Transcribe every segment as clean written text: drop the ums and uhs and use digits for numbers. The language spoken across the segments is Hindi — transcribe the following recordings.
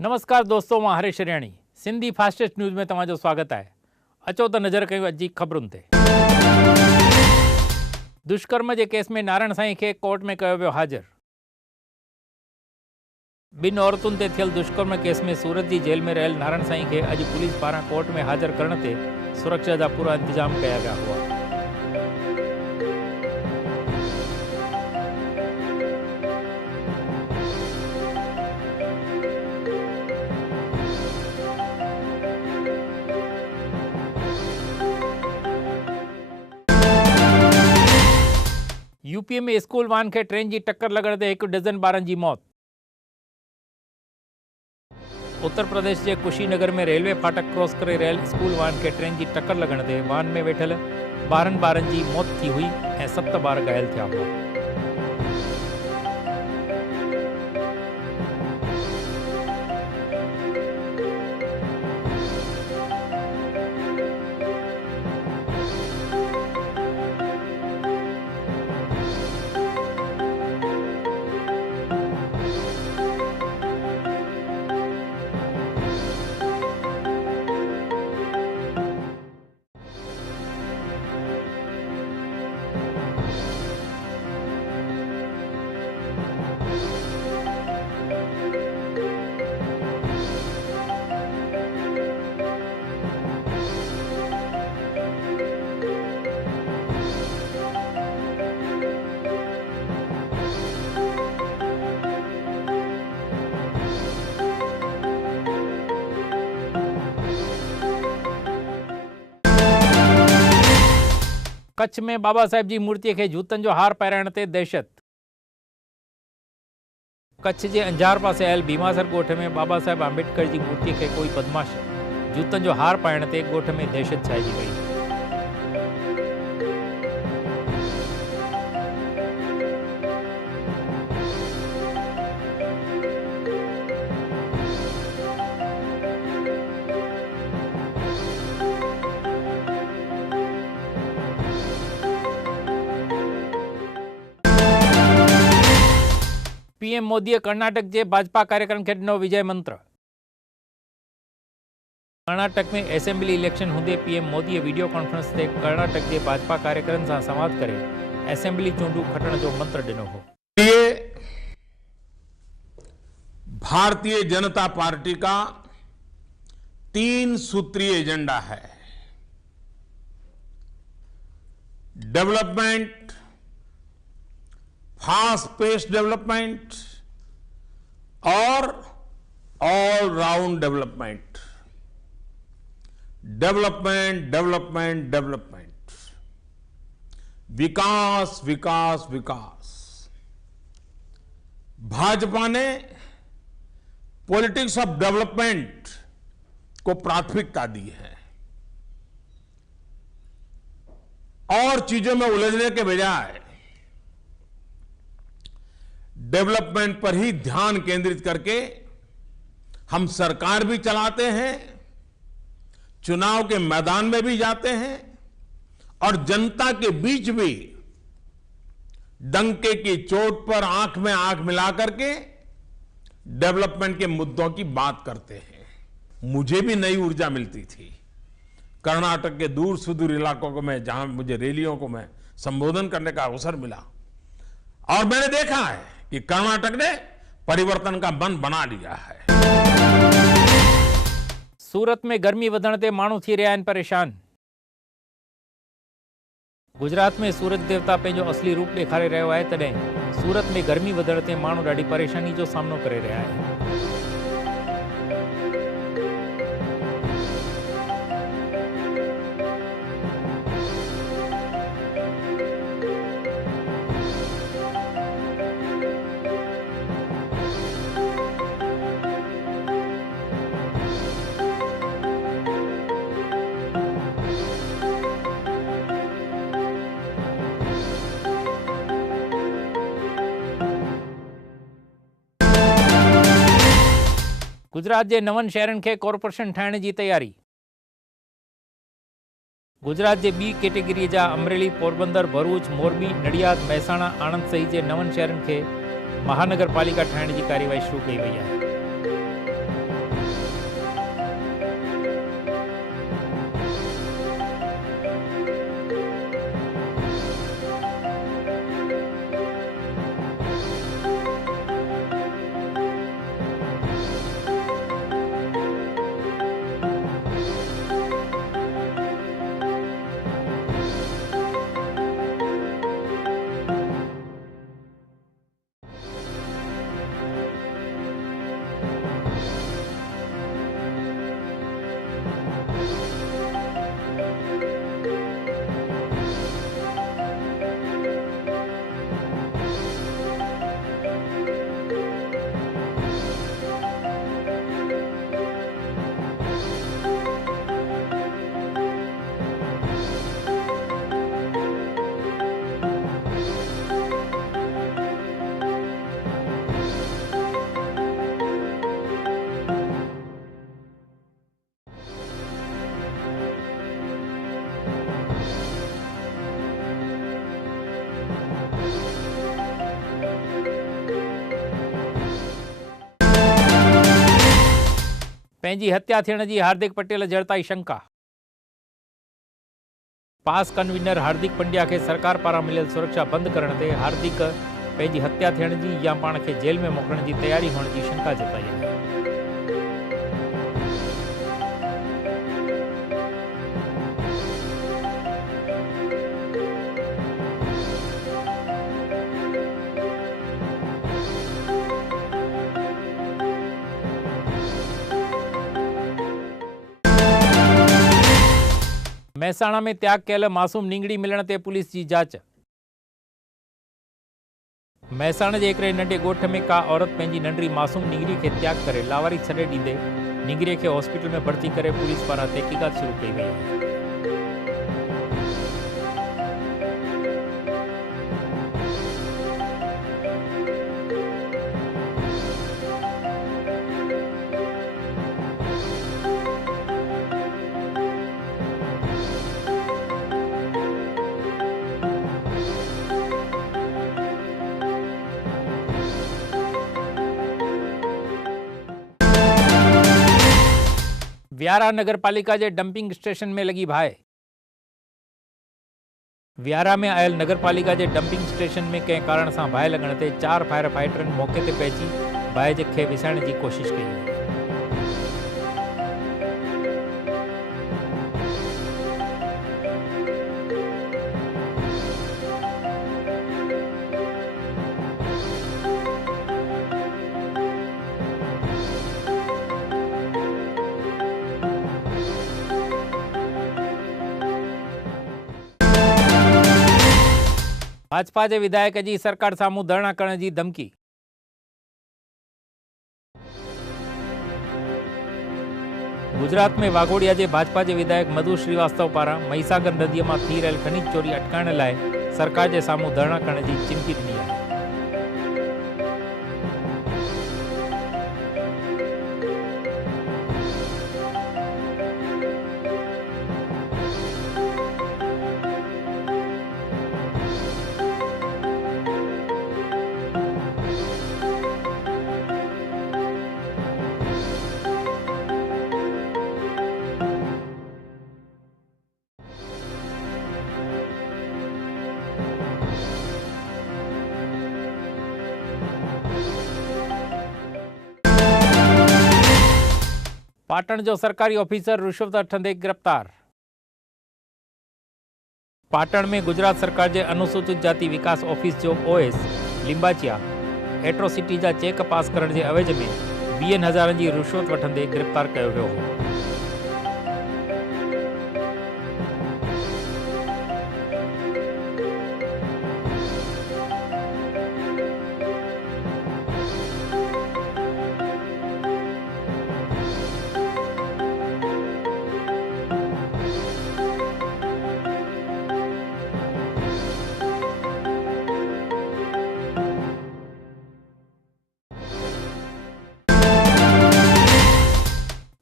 नमस्कार दोस्तों, मां हरीश हरियाणी सिंधी फास्टेस्ट न्यूज़ में तव्हांजो स्वागत है। अचो त नज़र कयूं अॼु जी ख़बरुनि ते। दुष्कर्म के केस में नारायण साईं के कोर्ट में कयो वियो हाज़िर। बिन औरतुनि ते थियल दुष्कर्म केस में सूरत की जेल में रहियल नारायण साईं के अॼु पुलिस पारां कोर्ट में हाज़िर करण ते सुरक्षा जा पूरा इंतजाम कया विया हुआ। यूपी में स्कूल वान के ट्रेन की टक्कर लगण ते 1 डज़न ॿारनि की मौत। उत्तर प्रदेश के कुशीनगर में रेलवे फाटक क्रॉस करे रहियल स्कूल वान के ट्रेन की टक्कर लगण ते वान में वेठल 12 ॿारनि की मौत थी हुई ऐं 7 ॿार घायल थिया हुआ। कच्छ में बाबा साहेब जी मूर्ति के जूतन जो हार पाराइण ते दहशत। कच्छ के अंजार पासे आयल भीमासर गोठ में बाबा साहेब आंबेडकर की मूर्ति के कोई बदमाश जूतन जो हार पाइण ते गोठ में दहशत छाइजी वई। पीएम मोदी कर्नाटक के भाजपा कार्यक्रम के ॾिनो विजय मंत्र। कर्नाटक में असेंबली इलेक्शन होंदे पीएम मोदी वीडियो कॉन्फ्रेंस से कर्नाटक के भाजपा कार्यक्रम से संवाद करे असेंबली चूंडू खटण जो मंत्र ॾिनो हो। ये भारतीय जनता पार्टी का 3 सूत्रीय एजेंडा है। डेवलपमेंट, फास्ट पेस डेवलपमेंट और all round development. Development development development, विकास विकास विकास। भाजपा ने पॉलिटिक्स ऑफ डेवलपमेंट को प्राथमिकता दी है और चीजों में उलझने के बजाय डेवलपमेंट पर ही ध्यान केंद्रित करके हम सरकार भी चलाते हैं, चुनाव के मैदान में भी जाते हैं और जनता के बीच भी डंके की चोट पर आंख में आंख मिला करके डेवलपमेंट के मुद्दों की बात करते हैं। मुझे भी नई ऊर्जा मिलती थी। कर्नाटक के दूर सुदूर इलाकों को मैं जहां मुझे रैलियों को मैं संबोधन करने का अवसर मिला और मैंने देखा है कि कर्नाटक ने परिवर्तन का मन बना लिया है। सूरत में गर्मी वधण ते माण्हू थी रहिया आहिनि परेशान। गुजरात में सूरज देवता पंहिंजो असली रूप ॾेखारे रहियो आहे, तॾहिं सूरत में गर्मी वधण ते माण्हू ॾाढी परेशानी जो सामनो करे रहिया आहिनि। गुजरात के 9 शहरन के कॉर्पोरेशन ठाइण की तैयारी। गुजरात के बी कैटेगरी जा अमरेली, पोरबंदर, भरूच, मोरबी, नडियाद, महसाणा, आणंद सहित के 9 शहरन के महानगर पालिका ठाइण की कार्यवाही शुरू की वही है। पंहिंजी हत्या थियण जी हार्दिक पटेल जड़ताई शंका। पास कन्वीनर हार्दिक पंड्या खे सरकार पारां मिलियल सुरक्षा बंद करण ते हार्दिक पंहिंजी हत्या थियण जी या पाण खे जेल में मोकिलण जी तैयारी हुअण जी शंका जताई आहे। મહેસાણા में त्याग कयल मासूम नींगड़ी मिलण ते पुलिस जी जांच। મહેસાણા जे हिकिड़े नंढे ॻोठ में का औरत पंहिंजी नंढड़ी मासूम नींगड़ी खे त्याग करे लावारी छॾे ॾींदे नींगड़ीअ खे हॉस्पिटल में भर्ती करे पुलिस पारां तहक़ीक़ात शुरू कई वई आहे। व्यारा नगर पालिका के डंपिंग स्टेशन में लगी भाई। व्यारा में आयल नगर पालिका के डंपिंग स्टेशन में कंहिं कारण से भाई लगण ते 4 फायर फाइटरन मौके ते पहुंची भाई खे विसाइण की कोशिश कई। भाजपा के विधायक जी सरकार सामू धरना करण की धमकी। गुजरात में वाघोड़िया के भाजपा के विधायक मधु श्रीवास्तव पारा महिसागर नदी में थी रहियल खनिज चोरी अटकाइण लाइ सरकार के सामू धरना करण की चिमकी ॾिनी है। पाटण जो सरकारी ऑफिसर रिश्वत वठंदे गिरफ्तार। पाटण में गुजरात सरकार के अनुसूचित जाति विकास ऑफिस जो ओएस लिंबाचिया एट्रोसिटी जा चेक पास करण के अवेज में 20,000 की रिश्वत वठंदे गिरफ्तार किया वियो हो।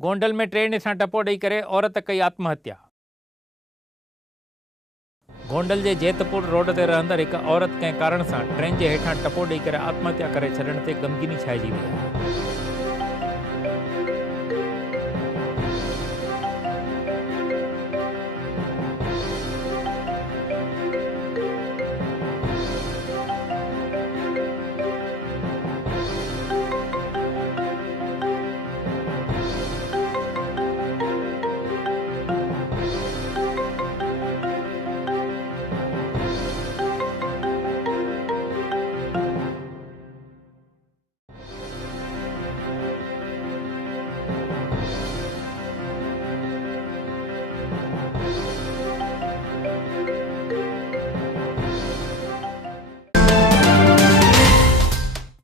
गोंडल में ट्रेन से टपो ॾेई करे औरत कई आत्महत्या। गोंडल के जेतपुर रोड ते रहंदड़ एक औरत कंहिं कारण से ट्रेन के हेठां टपो ॾेई करे आत्महत्या करे छॾण ते गमगीनी छाइजी वई आहे।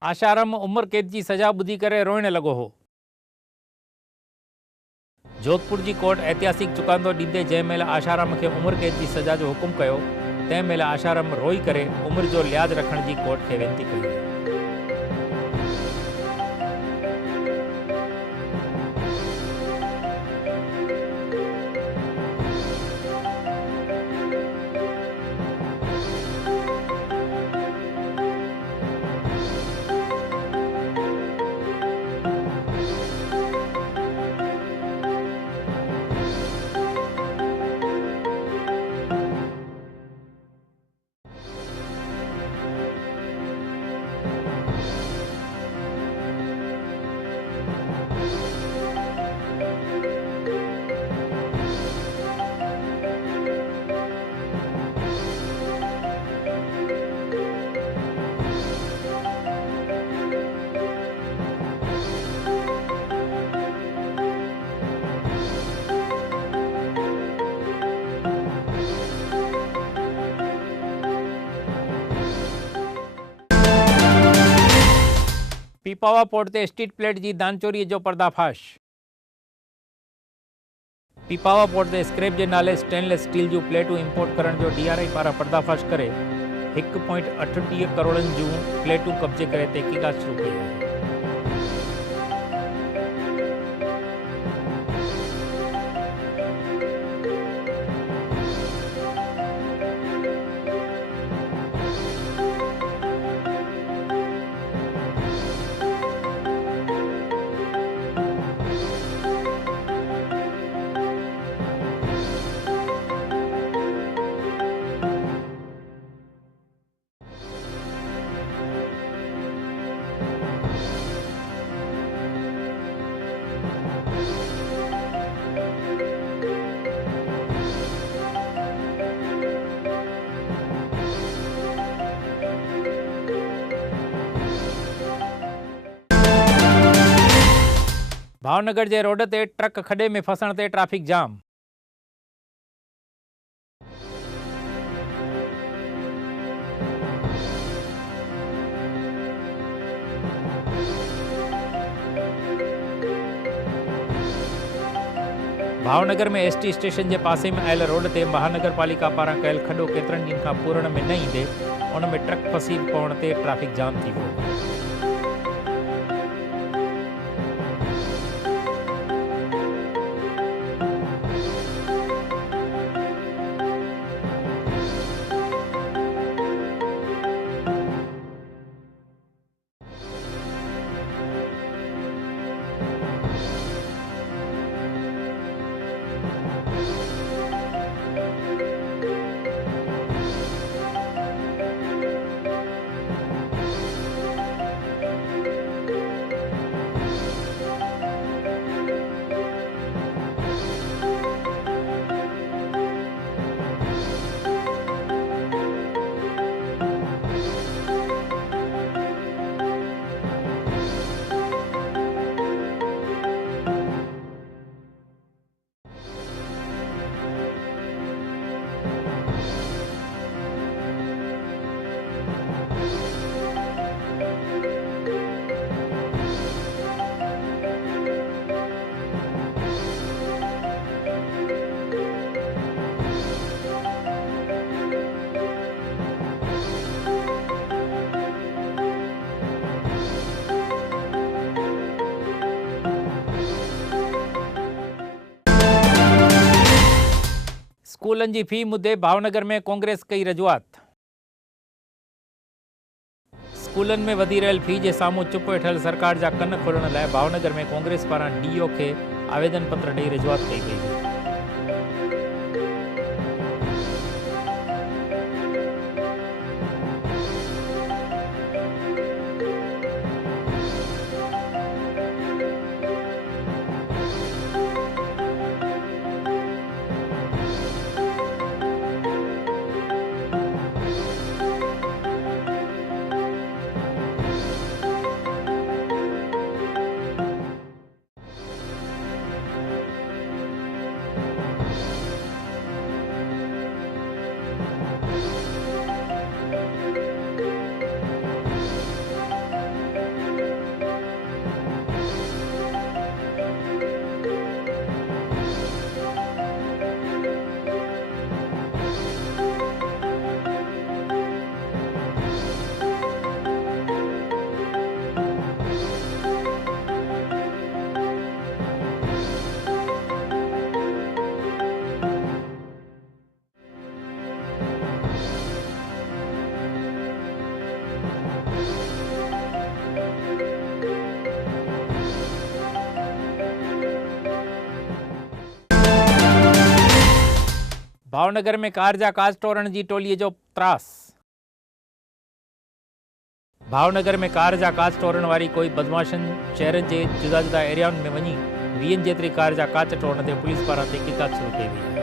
आशाराम उम्र कैद की सजा बुधी करे रोइण लगो हो। जोधपुर की कोर्ट ऐतिहासिक चुकांदो ॾींदे जंहिं महिल आशाराम के उम्र कैद की सजा जो हुकुम कयो तंहिं महिल आशाराम रोई करे उम्र जो लिहाज रखण की कोर्ट के वेनती कई। पीपावा पोर्ट ते स्ट्रीट प्लेट जी दानचोरी जो पर्दाफाश। पीपावा पोर्ट ते स्क्रैप जे नाले स्टेनलेस स्टील जूं प्लेटूं इंपोर्ट करण जो DRI पारां पर्दाफाश करे 1.38 करोड़नि जूं प्लेटूं कब्जे करे तहक़ीक़ात शुरू कई आहे। भावनगर जे रोड ते ट्रक खडे में फसण ते ट्रैफिक जाम। भावनगर में ST स्टेशन के पासे में आयल रोड ते महानगर पालिका पारां कयल खडो केतरनि ॾींहनि खां पूरण में न ईंदे उन में ट्रक फसी पवण ते ट्रैफिक जाम थी वियो। स्कूलन जी फी मुद्दे भावनगर में कांग्रेस कई रजूआत। स्कूलन में वधी रहियल फी जे साम्हूं चुप वेठल सरकार जा कन खोलण लाइ भावनगर में कांग्रेस पारां DO खे आवेदन पत्र ॾेई रजूआत कई वई। भावनगर में कार जा कांच टोड़ण जी टोलीअ जो त्रास। भावनगर में कार जा कांच टोड़ण वारी कोई बदमाशनि शहर के जुदा जुदा एरियाउनि में वञी 20 जेतरी कार जा कांच टोड़ण ते पुलिस पारां तहक़ीक़ात शुरू कई वई।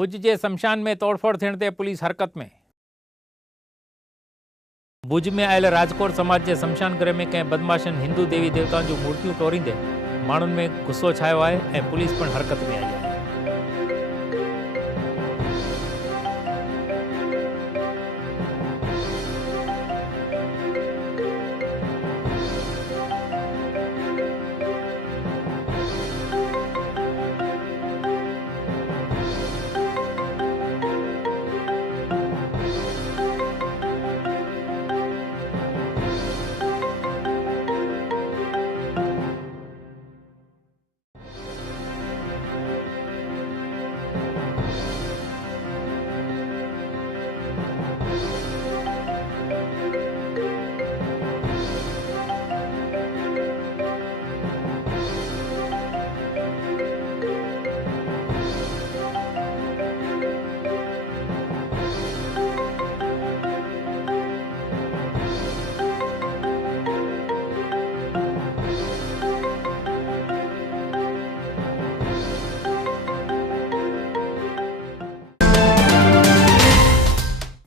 भुज जे शमशान में तोड़फोड़ थियण ते पुलिस हरकत में। भुज में आयल राजकोट समाज के शमशान गृह में कंहिं बदमाशन हिंदू देवी देवताओं जूं मूर्तियूं टोरींदे माण्हुनि में गुस्सो छायो आहे ऐं पुलिस पिणु हरकत में आई आहे।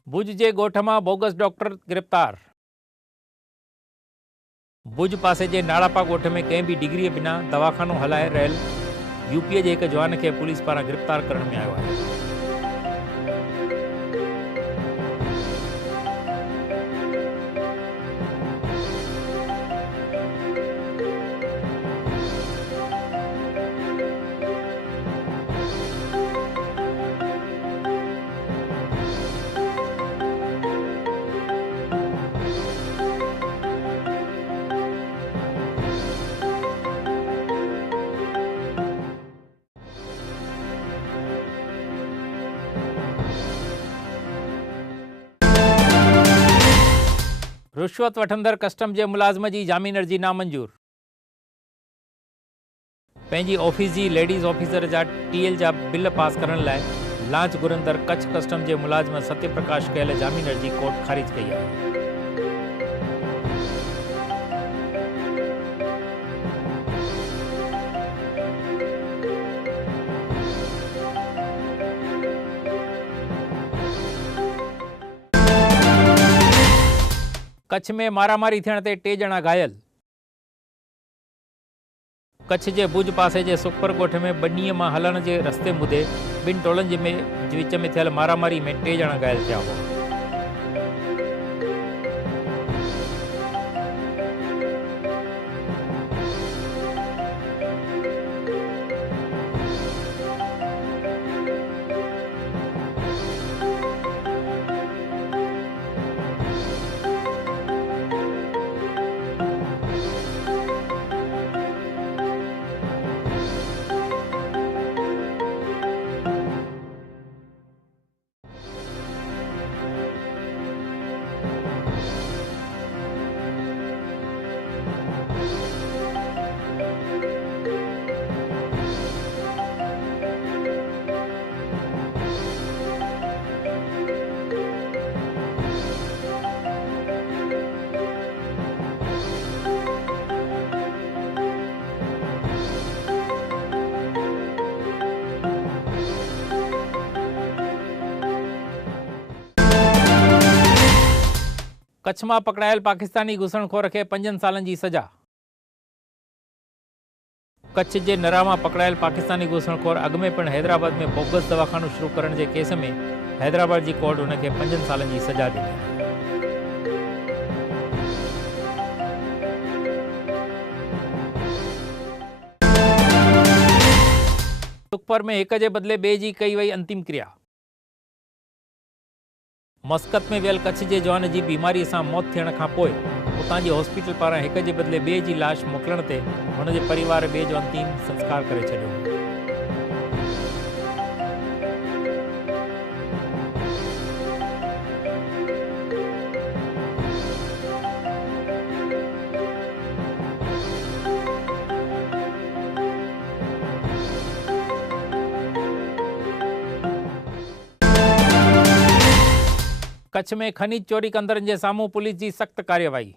भुज जे गोठ में बोगस डॉक्टर गिरफ्तार। भुज पासे जे नाड़ापा गोठ में कंहिं भी डिग्री बिना दवाखानो हलाए रहियल यूपीए जे एक जवान के पुलिस पारां गिरफ्तार करण में आयो आहे। रिश्वत वठंदड़ कस्टम के मुलाज़िम की जामीन अर्जी नामंजूर। पंहिंजी ऑफिस जी लेडीज़ ऑफिसर जा टीएल जा बिल पास करण लाइ लांच घुरंदड़ कच्छ कस्टम के मुलाज़िम सत्यप्रकाश कयल जामीन अर्जी कोर्ट खारिज कई है। कच्छ में मारामारी थियण ते 3 ॼणा घायल। कच्छ जे भुज पासे जे सुखपर ॻोठ में बनीअ मां हलण जे रस्ते मुदे 2 टोलनि जे विच में थियल मारामारी में 3 ॼणा घायल थिया हुआ। कच्छ में पकड़ायल पाकिस्तानी घुसणखोर के 5 सालन की सजा। कच्छ के नरा में पकड़ायल पाकिस्तानी घुसणखोर अग में पिण हैदराबाद में बोगस दवाखानो शुरू करण के केस में हैदराबाद की कोर्ट उनके 5 सालन की सजा दी है। सुखपर में एक के बदले 2 जी कई वही अंतिम क्रिया। मस्कत में वियल कच्छ के जवान की बीमारी से मौत थियण खां पोइ उतां जी हॉस्पिटल पारां 1 के बदले 2 जी लाश मोकलण ते हुन जे परिवार 2 जो अंतिम संस्कार करे छॾियो। कच्छ में खनिज चोरी कंदड़नि जे साम्हूं पुलिस की सख्त कार्यवाही।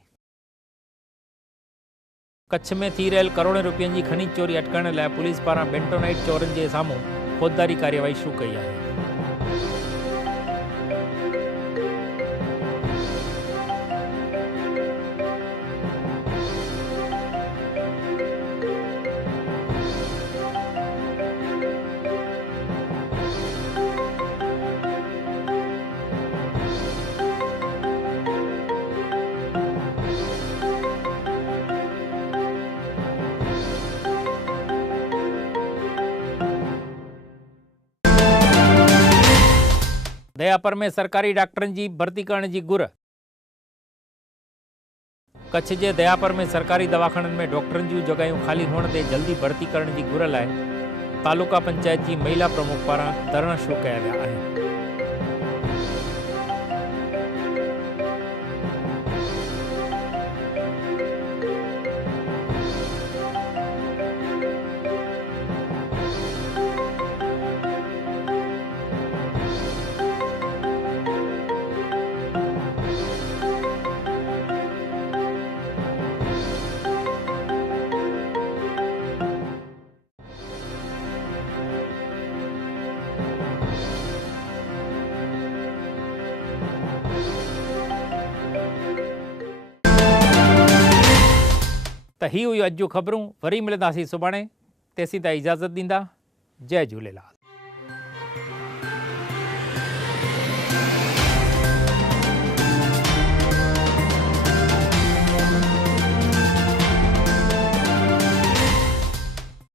कच्छ में थी रहियल करोड़ों रुपयनि की खनिज चोरी अटकाइण लाइ पुलिस पारां बेंटोनाइट चोरनि जे साम्हूं फौजदारी कार्यवाही शुरू कई है। दयापर में सरकारी डॉक्टरनि जी भर्ती करण जी घुर। कच्छ जे दयापर में सरकारी दवाखाननि में डॉक्टरनि जूं जॻहियूं ख़ाली हुअण ते जल्दी भर्ती करण जी घुर लाइ तालुका पंचायत जी महिला प्रमुख पारां धरणा शुरू कया विया आहिनि। त ही हुई अॼु जूं ख़बरूं। वरी मिलंदासीं सुभाणे। तेसीं ताईं इजाज़त ॾींदा। जय झूलेलाल।